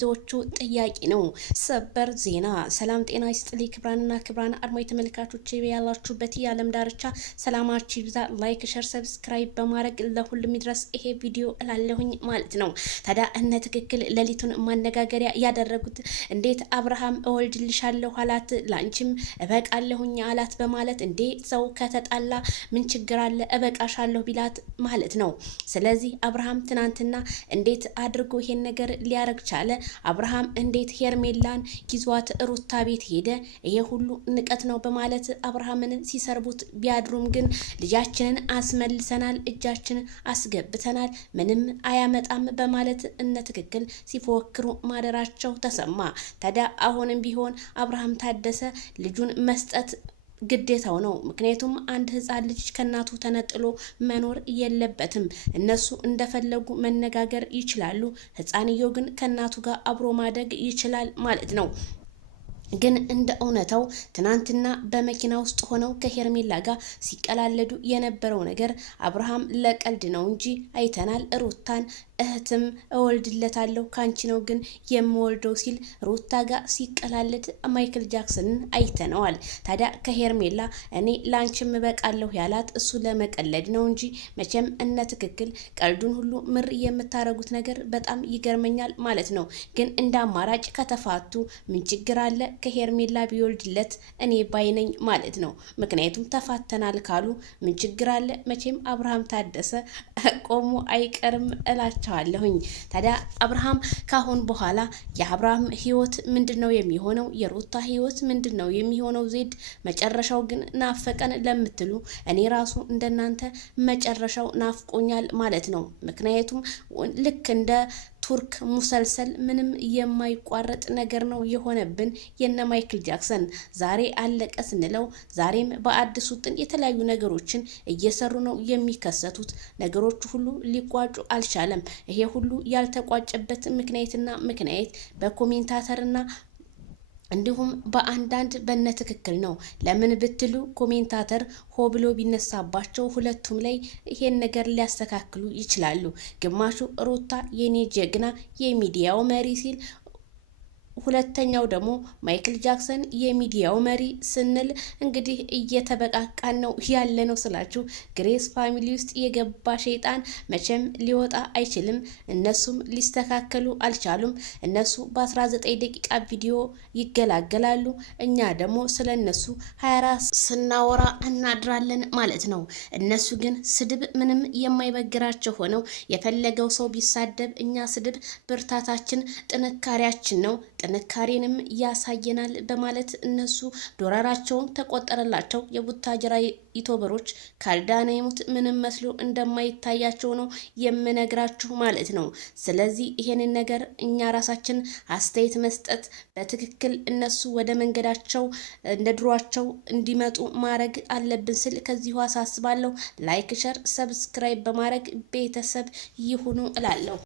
ዞቹ ጥያቄ ነው። ሰበር ዜና። ሰላም ጤና ይስጥልኝ ክብራንና ክብራን አድማጭ ተመልካቾች ያላችሁበት የዓለም ዳርቻ ሰላማችሁ ይብዛ። ላይክ፣ ሸር፣ ሰብስክራይብ በማድረግ ለሁሉም ይድረስ ይሄ ቪዲዮ እላለሁኝ ማለት ነው። ታዲያ እነ ትክክል ሌሊቱን ማነጋገሪያ ያደረጉት እንዴት አብርሃም እወልድልሻለሁ አላት፣ ላንቺም እበቃለሁኝ አላት በማለት እንዴ ሰው ከተጣላ ምን ችግር አለ እበቃሻለሁ ቢላት ማለት ነው። ስለዚህ አብርሃም ትናንትና እንዴት አድርጎ ይሄን ነገር ሊያረግ ቻለ? አብርሃም እንዴት ሄርሜላን ይዟት ሩታ ቤት ሄደ? ይሄ ሁሉ ንቀት ነው በማለት አብርሃምን ሲሰርቡት ቢያድሩም ግን ልጃችንን አስመልሰናል፣ እጃችንን አስገብተናል፣ ምንም አያመጣም በማለት እነ ትክክል ሲፎክሩ ማደራቸው ተሰማ። ታዲያ አሁንም ቢሆን አብርሃም ታደሰ ልጁን መስጠት ግዴታው ነው። ምክንያቱም አንድ ህፃን ልጅ ከናቱ ተነጥሎ መኖር የለበትም። እነሱ እንደፈለጉ መነጋገር ይችላሉ። ህፃንየው ግን ከናቱ ጋር አብሮ ማደግ ይችላል ማለት ነው። ግን እንደ እውነታው ትናንትና በመኪና ውስጥ ሆነው ከሄርሜላ ጋር ሲቀላለዱ የነበረው ነገር አብርሃም ለቀልድ ነው እንጂ አይተናል። ሩታን እህትም እወልድለታለሁ ካንቺ ነው ግን የምወልደው ሲል ሩታ ጋር ሲቀላለድ ማይክል ጃክሰንን አይተነዋል። ታዲያ ከሄርሜላ እኔ ላንቺም እበቃለሁ ያላት እሱ ለመቀለድ ነው እንጂ መቼም እነ ትክክል ቀልዱን ሁሉ ምር የምታረጉት ነገር በጣም ይገርመኛል ማለት ነው። ግን እንደ አማራጭ ከተፋቱ ምን ችግር አለ? ከሄርሜላ ቢወልድለት እኔ ባይነኝ ማለት ነው። ምክንያቱም ተፋተናል ካሉ ምን ችግር አለ? መቼም አብርሃም ታደሰ ቆሞ አይቀርም እላቸዋለሁኝ። ታዲያ አብርሃም ካሁን በኋላ የአብርሃም ህይወት ምንድነው የሚሆነው? የሩታ ህይወት ምንድነው የሚሆነው? ዜድ መጨረሻው ግን ናፈቀን ለምትሉ እኔ ራሱ እንደናንተ መጨረሻው ናፍቆኛል ማለት ነው። ምክንያቱም ልክ እንደ ቱርክ ሙሰልሰል ምንም የማይቋረጥ ነገር ነው የሆነብን። የነ ማይክል ጃክሰን ዛሬ አለቀ ስንለው ዛሬም በአዲስ ውጥን የተለያዩ ነገሮችን እየሰሩ ነው የሚከሰቱት። ነገሮቹ ሁሉ ሊቋጩ አልቻለም። ይሄ ሁሉ ያልተቋጨበት ምክንያት በኮሜንታተርና እንዲሁም በአንዳንድ በነ ትክክል ነው። ለምን ብትሉ ኮሜንታተር ሆ ብሎ ቢነሳባቸው ሁለቱም ላይ ይሄን ነገር ሊያስተካክሉ ይችላሉ። ግማሹ ሩታ የኔ ጀግና የሚዲያው መሪ ሲል፣ ሁለተኛው ደግሞ ማይክል ጃክሰን የሚዲያው መሪ ስንል እንግዲህ እየተበቃቃን ነው ያለ ነው ስላችሁ። ግሬስ ፋሚሊ ውስጥ የገባ ሸይጣን መቼም ሊወጣ አይችልም። እነሱም ሊስተካከሉ አልቻሉም። እነሱ በ19 ደቂቃ ቪዲዮ ይገላገላሉ። እኛ ደግሞ ስለ እነሱ 24 ስናወራ እናድራለን ማለት ነው። እነሱ ግን ስድብ ምንም የማይበግራቸው ሆነው የፈለገው ሰው ቢሳደብ እኛ ስድብ ብርታታችን ጥንካሬያችን ነው፣ ጥንካሬንም ያሳየናል በማለት እነሱ ዶላራቸውን ተቆጠረላቸው። የቡታጅራ ዩቲዩበሮች ካልዳነ ይሙት ምንም መስሎ እንደማይታያቸው ነው የምነግራችሁ ማለት ነው። ስለዚህ ይሄንን ነገር እኛ ራሳችን አስተያየት መስጠት በትክክል እነሱ ወደ መንገዳቸው እንደ ድሯቸው እንዲመጡ ማድረግ አለብን ስል ከዚሁ አሳስባለሁ። ላይክ፣ ሸር፣ ሰብስክራይብ በማድረግ ቤተሰብ ይሁኑ እላለሁ።